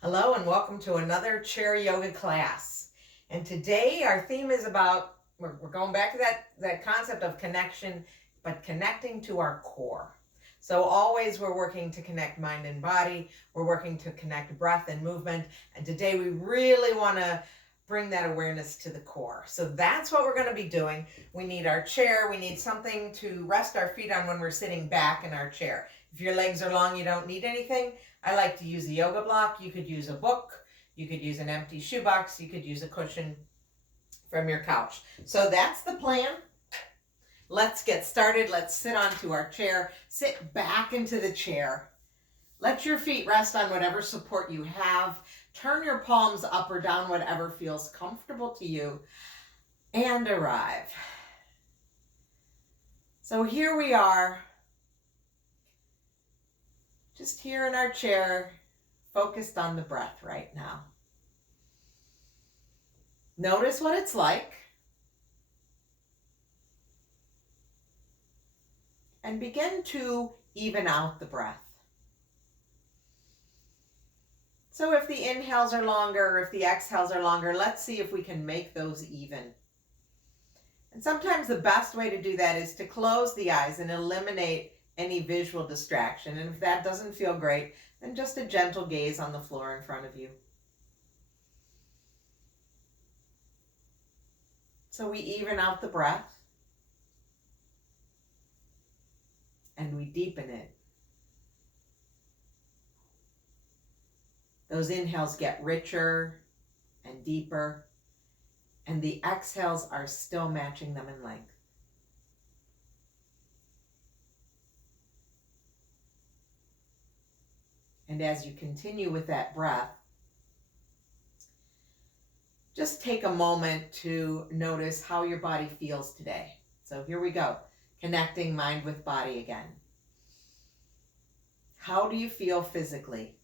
Hello and welcome to another chair yoga class. And today our theme is about, we're going back to that concept of connection, but connecting to our core. So always we're working to connect mind and body. We're working to connect breath and movement. And today we really want to bring that awareness to the core. So that's what we're going to be doing. We need our chair. We need something to rest our feet on when we're sitting back in our chair. If your legs are long, you don't need anything. I like to use a yoga block. You could use a book. You could use an empty shoebox. You could use a cushion from your couch. So that's the plan. Let's get started. Let's sit onto our chair. Sit back into the chair. Let your feet rest on whatever support you have. Turn your palms up or down, whatever feels comfortable to you, and arrive. So here we are, just here in our chair, focused on the breath right now. Notice what it's like. And begin to even out the breath. So if the inhales are longer, if the exhales are longer, let's see if we can make those even. And sometimes the best way to do that is to close the eyes and eliminate any visual distraction. And if that doesn't feel great, then just a gentle gaze on the floor in front of you. So we even out the breath and we deepen it. Those inhales get richer and deeper, and the exhales are still matching them in length. And as you continue with that breath, just take a moment to notice how your body feels today. So here we go, connecting mind with body again. How do you feel physically?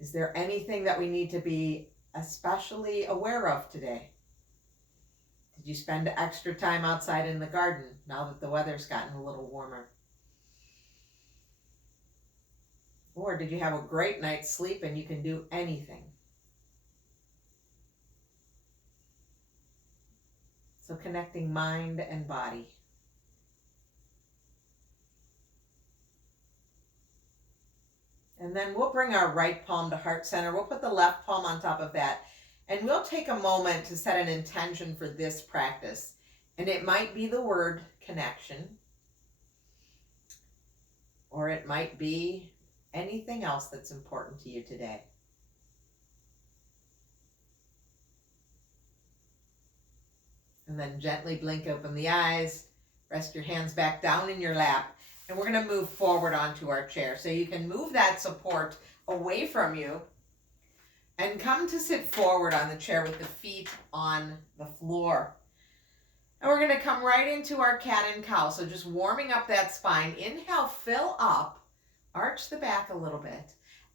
Is there anything that we need to be especially aware of today? Did you spend extra time outside in the garden now that the weather's gotten a little warmer? Or did you have a great night's sleep and you can do anything? So connecting mind and body. And then we'll bring our right palm to heart center. We'll put the left palm on top of that. And we'll take a moment to set an intention for this practice. And it might be the word connection. Or it might be anything else that's important to you today. And then gently blink open the eyes. Rest your hands back down in your lap. And we're going to move forward onto our chair. So you can move that support away from you and come to sit forward on the chair with the feet on the floor. And we're going to come right into our cat and cow. So just warming up that spine. Inhale, fill up, arch the back a little bit.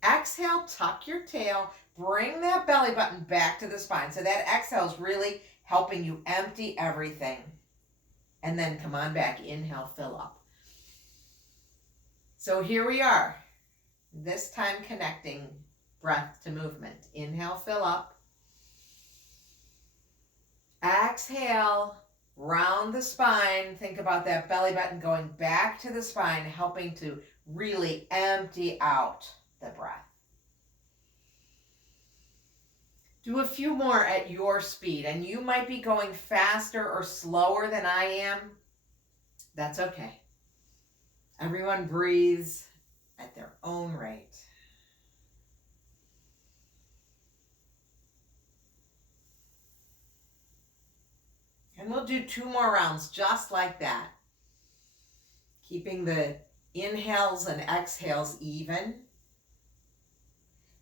Exhale, tuck your tail, bring that belly button back to the spine. So that exhale is really helping you empty everything. And then come on back, inhale, fill up. So here we are, this time connecting breath to movement. Inhale, fill up. Exhale, round the spine. Think about that belly button going back to the spine, helping to really empty out the breath. Do a few more at your speed, and you might be going faster or slower than I am. That's okay. Everyone breathes at their own rate. And we'll do 2 more rounds just like that. Keeping the inhales and exhales even.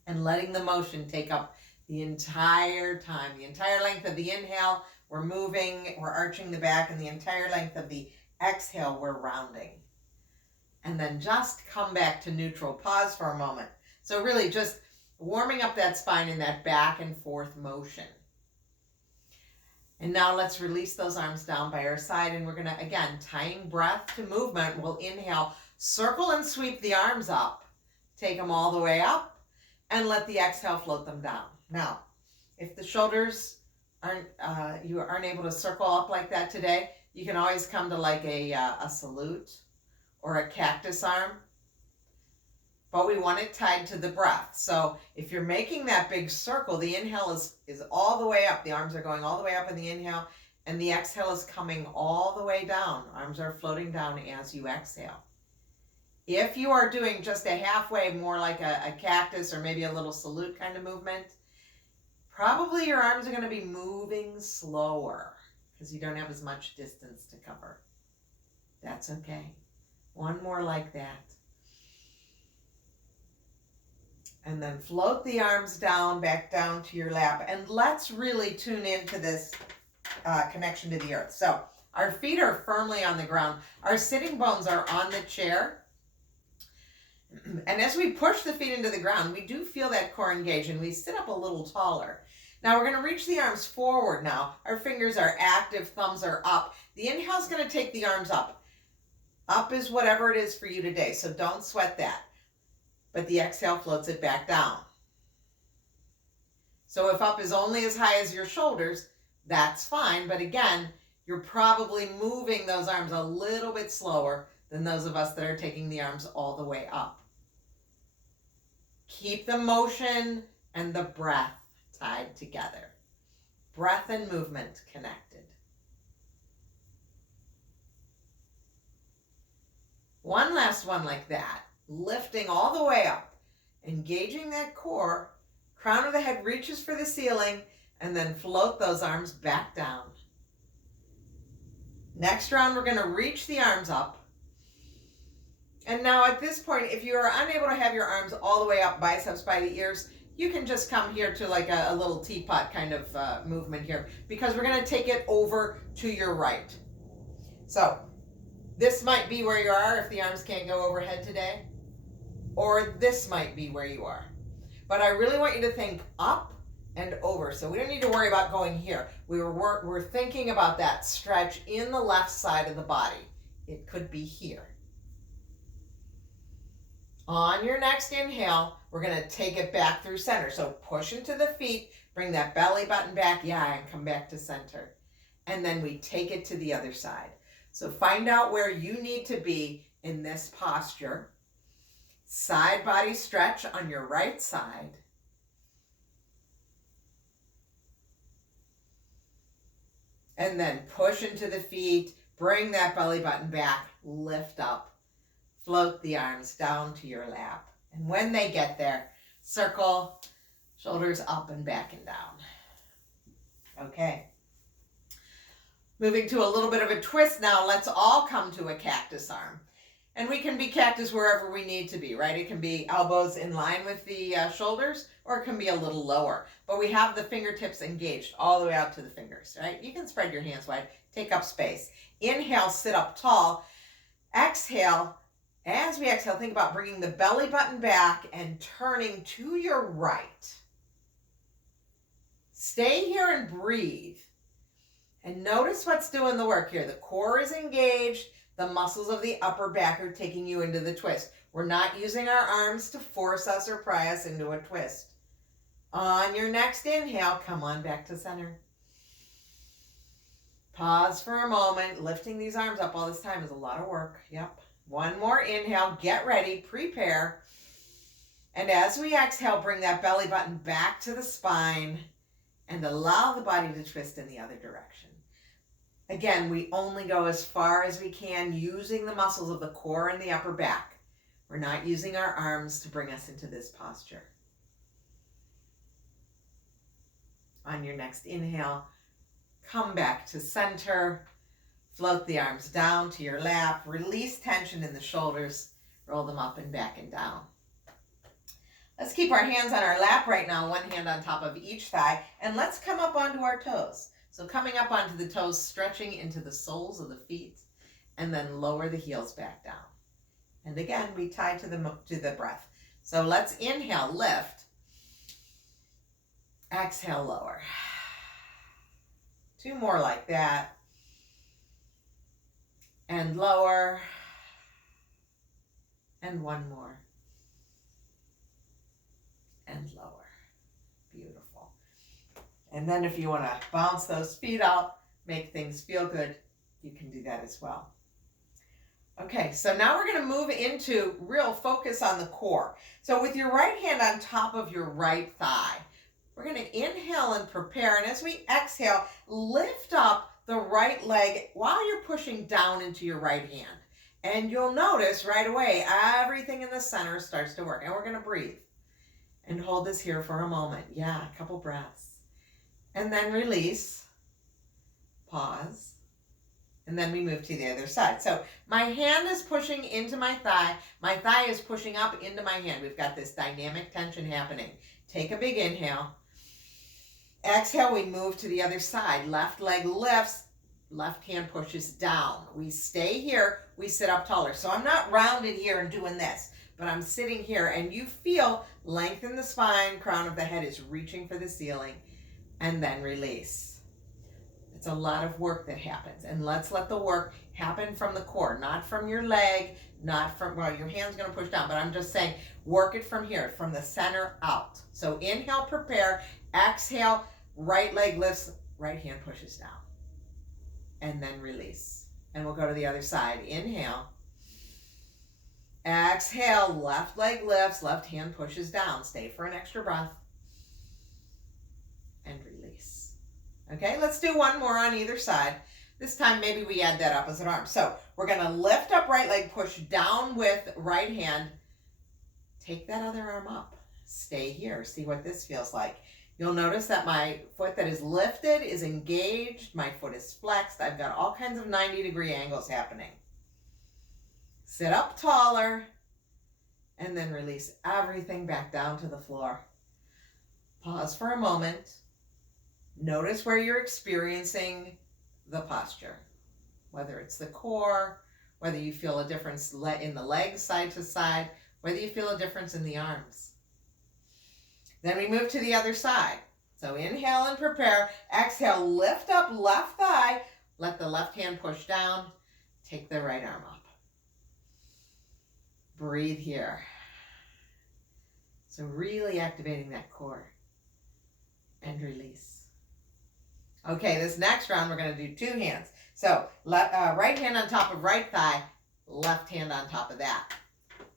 And letting the motion take up the entire time. The entire length of the inhale, we're moving, we're arching the back, and the entire length of the exhale, we're rounding. And then just come back to neutral. Pause for a moment. So really just warming up that spine in that back and forth motion. And now let's release those arms down by our side. And we're going to, again, tying breath to movement. We'll inhale, circle and sweep the arms up. take them all the way up, and let the exhale float them down. Now, if the shoulders you aren't able to circle up like that today, you can always come to like a salute or a cactus arm, but we want it tied to the breath. So if you're making that big circle, the inhale is all the way up. The arms are going all the way up in the inhale, and the exhale is coming all the way down. Arms are floating down as you exhale. If you are doing just a halfway, more like a cactus or maybe a little salute kind of movement, probably your arms are going to be moving slower because you don't have as much distance to cover. That's okay. One more like that. And then float the arms down, back down to your lap. And let's really tune into this connection to the earth. So our feet are firmly on the ground. Our sitting bones are on the chair. And as we push the feet into the ground, we do feel that core engage, and we sit up a little taller. Now we're going to reach the arms forward now. Our fingers are active, thumbs are up. The inhale is going to take the arms up. Up is whatever it is for you today, so don't sweat that. But the exhale floats it back down. So if up is only as high as your shoulders, that's fine. But again, you're probably moving those arms a little bit slower than those of us that are taking the arms all the way up. Keep the motion and the breath tied together. Breath and movement connected. One last one like that. Lifting all the way up, engaging that core, crown of the head reaches for the ceiling, and then float those arms back down. Next round, we're going to reach the arms up. And now at this point, if you are unable to have your arms all the way up, biceps by the ears, you can just come here to like a little teapot kind of movement here, because we're going to take it over to your right. So this might be where you are if the arms can't go overhead today, or this might be where you are. But I really want you to think up and over. So we don't need to worry about going here. We're thinking about that stretch in the left side of the body. It could be here. On your next inhale, we're going to take it back through center. So push into the feet, bring that belly button back, and come back to center. And then we take it to the other side. So find out where you need to be in this posture. Side body stretch on your right side. And then push into the feet, bring that belly button back, lift up. Float the arms down to your lap. And when they get there, circle, shoulders up and back and down. Okay. Moving to a little bit of a twist now, let's all come to a cactus arm. And we can be cactus wherever we need to be, right? It can be elbows in line with the shoulders, or it can be a little lower. But we have the fingertips engaged all the way out to the fingers, right? You can spread your hands wide, take up space. Inhale, sit up tall. Exhale. As we exhale, think about bringing the belly button back and turning to your right. Stay here and breathe. And notice what's doing the work here. The core is engaged. The muscles of the upper back are taking you into the twist. We're not using our arms to force us or pry us into a twist. On your next inhale, come on back to center. Pause for a moment. Lifting these arms up all this time is a lot of work. Yep. One more inhale, get ready, prepare. And as we exhale, bring that belly button back to the spine and allow the body to twist in the other direction. Again, we only go as far as we can using the muscles of the core and the upper back. We're not using our arms to bring us into this posture. On your next inhale, come back to center. Float the arms down to your lap. Release tension in the shoulders. Roll them up and back and down. Let's keep our hands on our lap right now, one hand on top of each thigh, and let's come up onto our toes. So coming up onto the toes, stretching into the soles of the feet, and then lower the heels back down. And again, we tie to the breath. So let's inhale, lift. Exhale, lower. Two more like that. And lower. And one more. and lower. Beautiful. And then if you want to bounce those feet out, make things feel good, you can do that as well. Okay, so now we're going to move into real focus on the core. So with your right hand on top of your right thigh, we're going to inhale and prepare. And as we exhale, lift up the right leg while you're pushing down into your right hand. And you'll notice right away, everything in the center starts to work. And we're going to breathe and hold this here for a moment. Yeah, a couple breaths. And then release, pause. And then we move to the other side. So my hand is pushing into my thigh is pushing up into my hand. We've got this dynamic tension happening. Take a big inhale. Exhale, we move to the other side. Left leg lifts, left hand pushes down. We stay here, we sit up taller. So I'm not rounded here and doing this, but I'm sitting here and you feel lengthen the spine, crown of the head is reaching for the ceiling, and then release. It's a lot of work that happens, and let's let the work happen from the core, not from your leg, not from, well, your hand's going to push down, but I'm just saying work it from here, from the center out. So inhale, prepare, exhale, right leg lifts, right hand pushes down, and then release. And we'll go to the other side. Inhale, exhale, left leg lifts, left hand pushes down. Stay for an extra breath, and release. Okay, let's do one more on either side. This time, maybe we add that opposite arm. So we're going to lift up right leg, push down with right hand. Take that other arm up. Stay here. See what this feels like. You'll notice that my foot that is lifted is engaged. My foot is flexed. I've got all kinds of 90-degree angles happening. Sit up taller, and then release everything back down to the floor. Pause for a moment. Notice where you're experiencing the posture, whether it's the core, whether you feel a difference in the legs side to side, whether you feel a difference in the arms. Then we move to the other side. So inhale and prepare. Exhale, lift up left thigh. Let the left hand push down. Take the right arm up. Breathe here. So really activating that core. And release. Okay, this next round we're going to do two hands. So right hand on top of right thigh, left hand on top of that.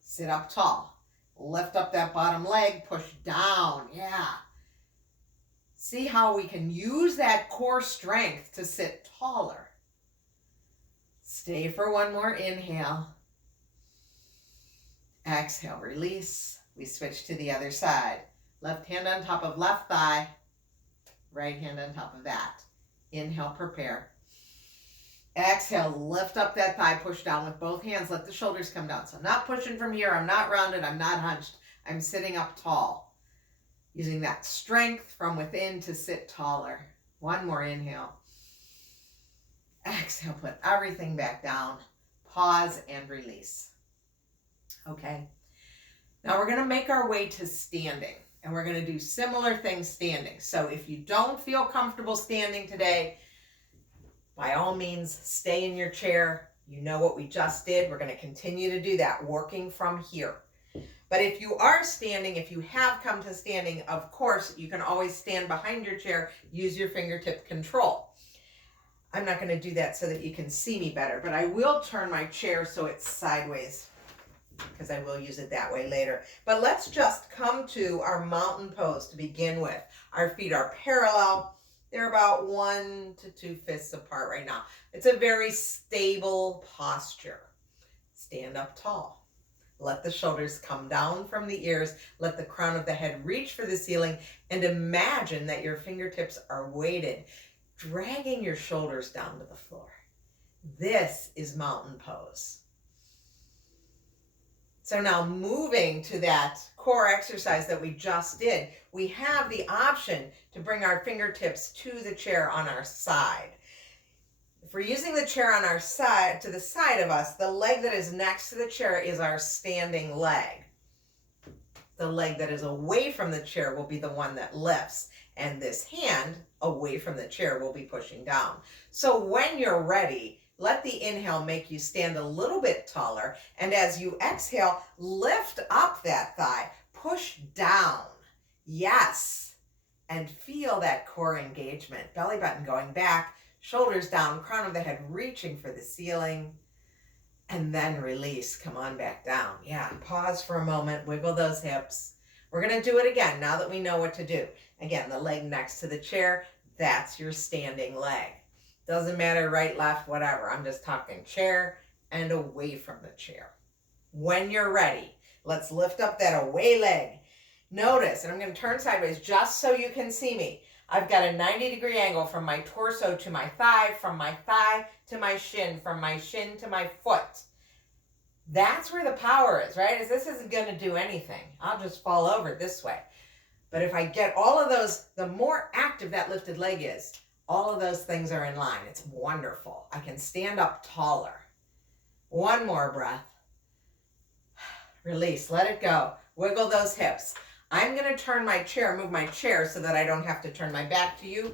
Sit up tall. Lift up that bottom leg, push down. Yeah. See how we can use that core strength to sit taller. Stay for one more inhale. Exhale, release. We switch to the other side. Left hand on top of left thigh. Right hand on top of that. Inhale, prepare. Exhale, lift up that thigh, push down with both hands. Let the shoulders come down. So I'm not pushing from here. I'm not rounded. I'm not hunched. I'm sitting up tall. Using that strength from within to sit taller. One more inhale. Exhale, put everything back down. Pause and release. Okay. Now we're going to make our way to standing. And we're going to do similar things standing. So if you don't feel comfortable standing today, by all means, stay in your chair. You know what we just did. We're going to continue to do that, working from here. But if you are standing, if you have come to standing, of course, you can always stand behind your chair, use your fingertip control. I'm not going to do that so that you can see me better, but I will turn my chair so it's sideways, because I will use it that way later. But let's just come to our mountain pose to begin with. Our feet are parallel. They're about 1 to 2 fists apart right now. It's a very stable posture. Stand up tall. Let the shoulders come down from the ears. Let the crown of the head reach for the ceiling. And imagine that your fingertips are weighted, dragging your shoulders down to the floor. This is mountain pose. So now moving to that core exercise that we just did, we have the option to bring our fingertips to the chair on our side. If we're using the chair on our side, to the side of us, the leg that is next to the chair is our standing leg. The leg that is away from the chair will be the one that lifts, and this hand away from the chair will be pushing down. So when you're ready, let the inhale make you stand a little bit taller. And as you exhale, lift up that thigh, push down. Yes. And feel that core engagement. Belly button going back, shoulders down, crown of the head reaching for the ceiling. And then release. Come on back down. Yeah. Pause for a moment. Wiggle those hips. We're going to do it again now that we know what to do. Again, the leg next to the chair. That's your standing leg. Doesn't matter right, left, whatever. I'm just talking chair and away from the chair. When you're ready, let's lift up that away leg. Notice, and I'm going to turn sideways just so you can see me. I've got a 90-degree angle from my torso to my thigh, from my thigh to my shin, from my shin to my foot. That's where the power is, right? Is this isn't going to do anything. I'll just fall over this way. But if I get all of those, the more active that lifted leg is, all of those things are in line. It's wonderful. I can stand up taller. One more breath. Release, let it go. Wiggle those hips. I'm going to turn my chair, move my chair so that I don't have to turn my back to you.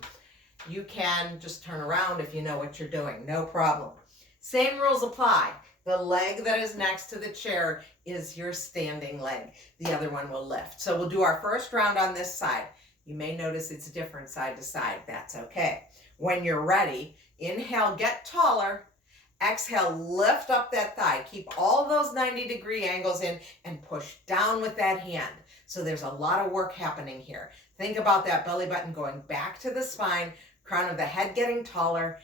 You can just turn around if you know what you're doing. No problem. Same rules apply. The leg that is next to the chair is your standing leg. The other one will lift. So we'll do our first round on this side. You may notice it's different side to side. That's okay. When you're ready, inhale, get taller. Exhale, lift up that thigh. Keep all those 90-degree angles in and push down with that hand. So there's a lot of work happening here. Think about that belly button going back to the spine, crown of the head getting taller,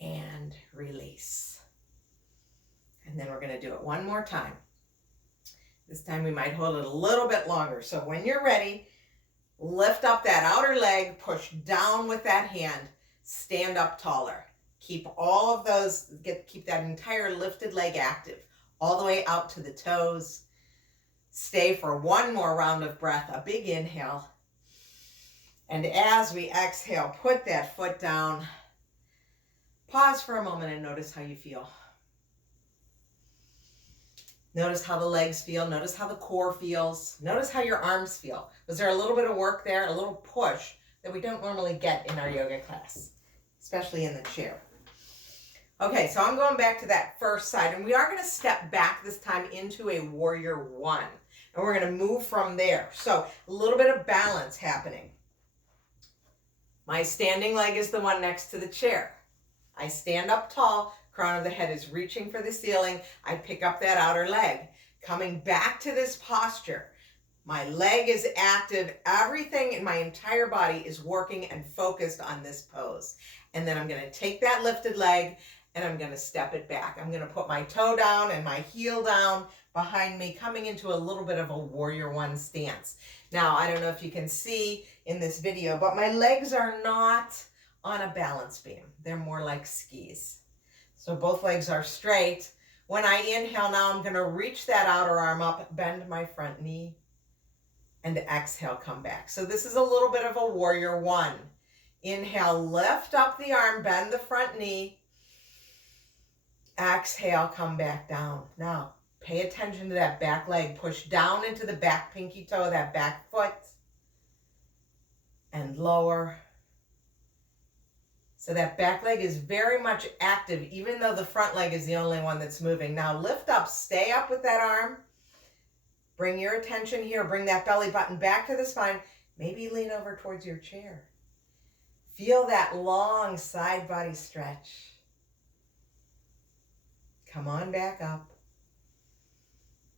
and release. And then we're going to do it one more time. This time we might hold it a little bit longer. So when you're ready, lift up that outer leg, push down with that hand, stand up taller. Keep all of those, keep that entire lifted leg active, all the way out to the toes. Stay for one more round of breath, a big inhale. And as we exhale, put that foot down. Pause for a moment and notice how you feel. Notice how the legs feel. Notice how the core feels. Notice how your arms feel. Was there a little bit of work there, a little push that we don't normally get in our yoga class, especially in the chair? Okay, so I'm going back to that first side, and we are going to step back this time into a warrior one, and we're going to move from there. So a little bit of balance happening. My standing leg is the one next to the chair. I stand up tall, crown of the head is reaching for the ceiling. I pick up that outer leg. Coming back to this posture, my leg is active. Everything in my entire body is working and focused on this pose. And then I'm going to take that lifted leg and I'm going to step it back. I'm going to put my toe down and my heel down behind me, coming into a little bit of a warrior one stance. Now, I don't know if you can see in this video, but my legs are not on a balance beam. They're more like skis. So both legs are straight. When I inhale now, I'm going to reach that outer arm up, bend my front knee, and exhale, come back. So this is a little bit of a warrior one. Inhale, lift up the arm, bend the front knee. Exhale, come back down. Now, pay attention to that back leg. Push down into the back pinky toe, that back foot, and lower. So that back leg is very much active, even though the front leg is the only one that's moving. Now lift up, stay up with that arm. Bring your attention here. Bring that belly button back to the spine. Maybe lean over towards your chair. Feel that long side body stretch. Come on back up.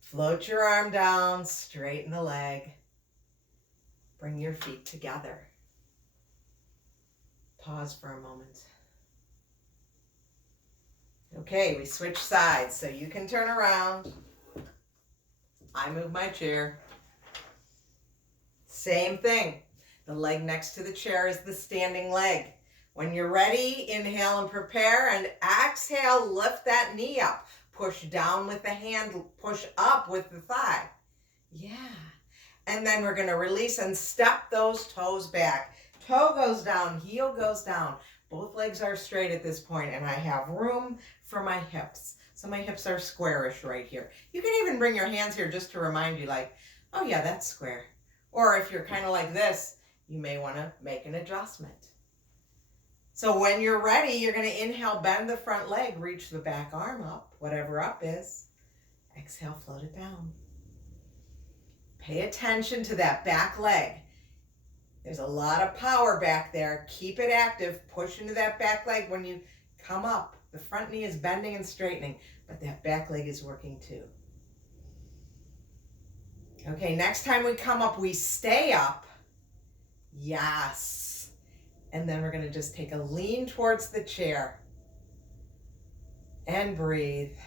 Float your arm down, straighten the leg. Bring your feet together. Pause for a moment. Okay, we switch sides, so you can turn around. I move my chair. Same thing. The leg next to the chair is the standing leg. When you're ready, inhale and prepare, and exhale, lift that knee up. Push down with the hand, push up with the thigh. Yeah. And then we're going to release and step those toes back. Toe goes down, heel goes down. Both legs are straight at this point, and I have room for my hips. So my hips are squarish right here. You can even bring your hands here just to remind you, like, oh yeah, that's square. Or if you're kind of like this, you may want to make an adjustment. So when you're ready, you're going to inhale, bend the front leg, reach the back arm up, whatever up is. Exhale, float it down. Pay attention to that back leg. There's a lot of power back there. Keep it active. Push into that back leg when you come up. The front knee is bending and straightening, but that back leg is working too. Okay, next time we come up, we stay up. Yes. And then we're going to just take a lean towards the chair and breathe.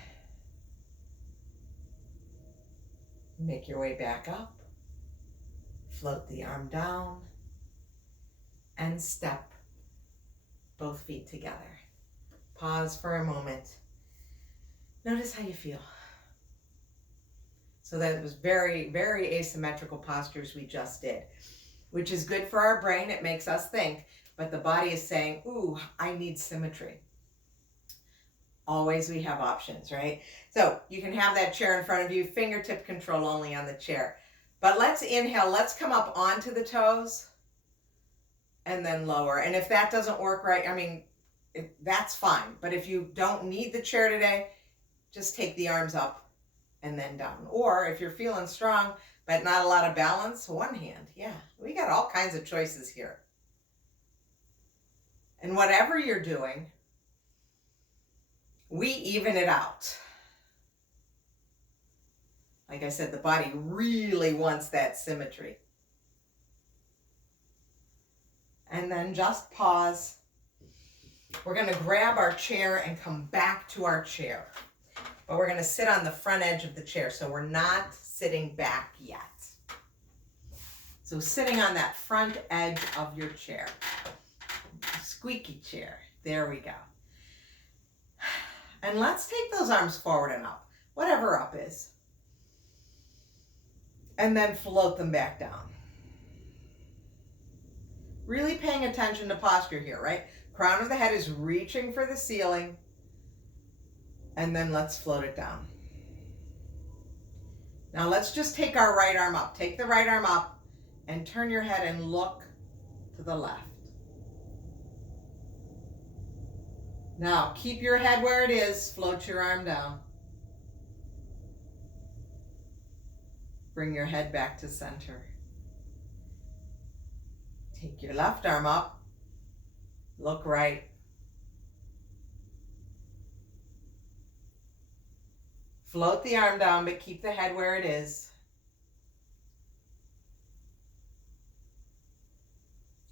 Make your way back up. Float the arm down and step both feet together. Pause for a moment. Notice how you feel. So that was very, very asymmetrical postures we just did, which is good for our brain. It makes us think, but the body is saying, ooh, I need symmetry. Always we have options, right? So you can have that chair in front of you, fingertip control only on the chair. But let's inhale, let's come up onto the toes and then lower. And if that doesn't work right, I mean, that's fine. But if you don't need the chair today, just take the arms up and then down. Or if you're feeling strong, but not a lot of balance, one hand. Yeah, we got all kinds of choices here. And whatever you're doing, we even it out. Like I said, the body really wants that symmetry. And then just pause. We're going to grab our chair and come back to our chair. But we're going to sit on the front edge of the chair, so we're not sitting back yet. So sitting on that front edge of your chair. Squeaky chair. There we go. And let's take those arms forward and up, whatever up is. And then float them back down. Really paying attention to posture here, right? Crown of the head is reaching for the ceiling. And then let's float it down. Now let's just take our right arm up. Take the right arm up and turn your head and look to the left. Now keep your head where it is. Float your arm down. Bring your head back to center. Take your left arm up. Look right. Float the arm down, but keep the head where it is.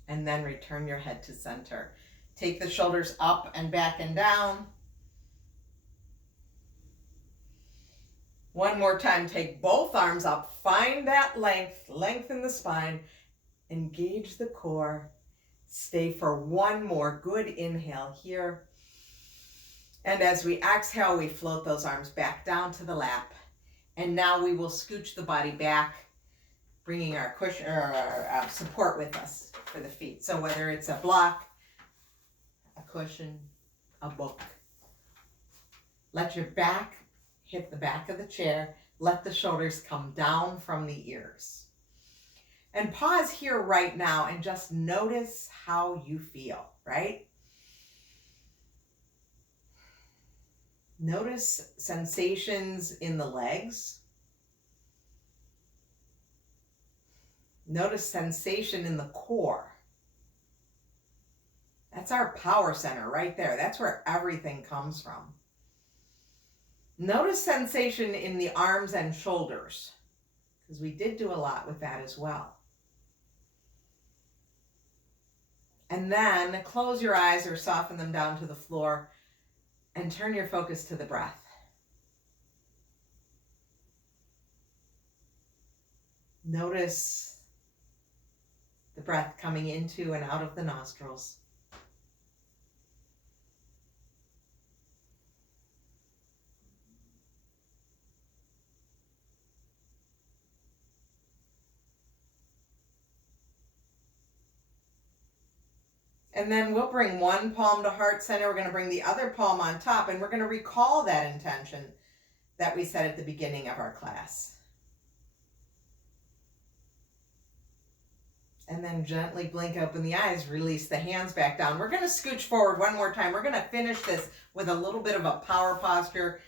And then return your head to center. Take the shoulders up and back and down. One more time, take both arms up. Find that length, lengthen the spine. Engage the core. Stay for one more good inhale here. And as we exhale, we float those arms back down to the lap. And now we will scooch the body back, bringing our cushion or our support with us for the feet. So whether it's a block, a cushion, a book. Let your back hit the back of the chair. Let the shoulders come down from the ears. And pause here right now and just notice how you feel, right? Notice sensations in the legs. Notice sensation in the core. That's our power center right there. That's where everything comes from. Notice sensation in the arms and shoulders, because we did do a lot with that as well. And then close your eyes or soften them down to the floor and turn your focus to the breath. Notice the breath coming into and out of the nostrils. And then we'll bring one palm to heart center. We're going to bring the other palm on top, and we're going to recall that intention that we said at the beginning of our class. And then gently blink open the eyes, release the hands back down. We're going to scooch forward one more time. We're going to finish this with a little bit of a power posture,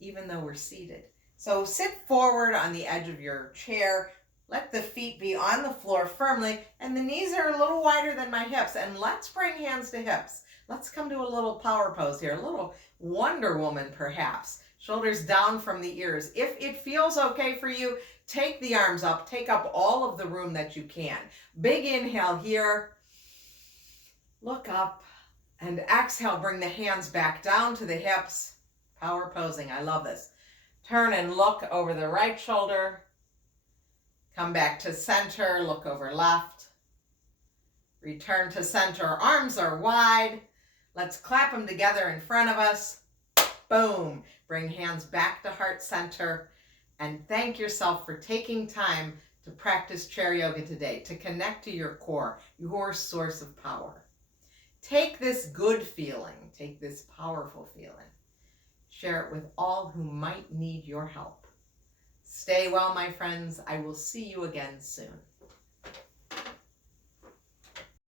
even though we're seated. So sit forward on the edge of your chair. Let the feet be on the floor firmly, and the knees are a little wider than my hips. And let's bring hands to hips. Let's come to a little power pose here, a little Wonder Woman perhaps. Shoulders down from the ears. If it feels okay for you, take the arms up. Take up all of the room that you can. Big inhale here. Look up. And exhale, bring the hands back down to the hips. Power posing, I love this. Turn and look over the right shoulder. Come back to center, look over left. Return to center, arms are wide. Let's clap them together in front of us. Boom. Bring hands back to heart center. And thank yourself for taking time to practice chair yoga today, to connect to your core, your source of power. Take this good feeling, take this powerful feeling. Share it with all who might need your help. Stay well, my friends. I will see you again soon.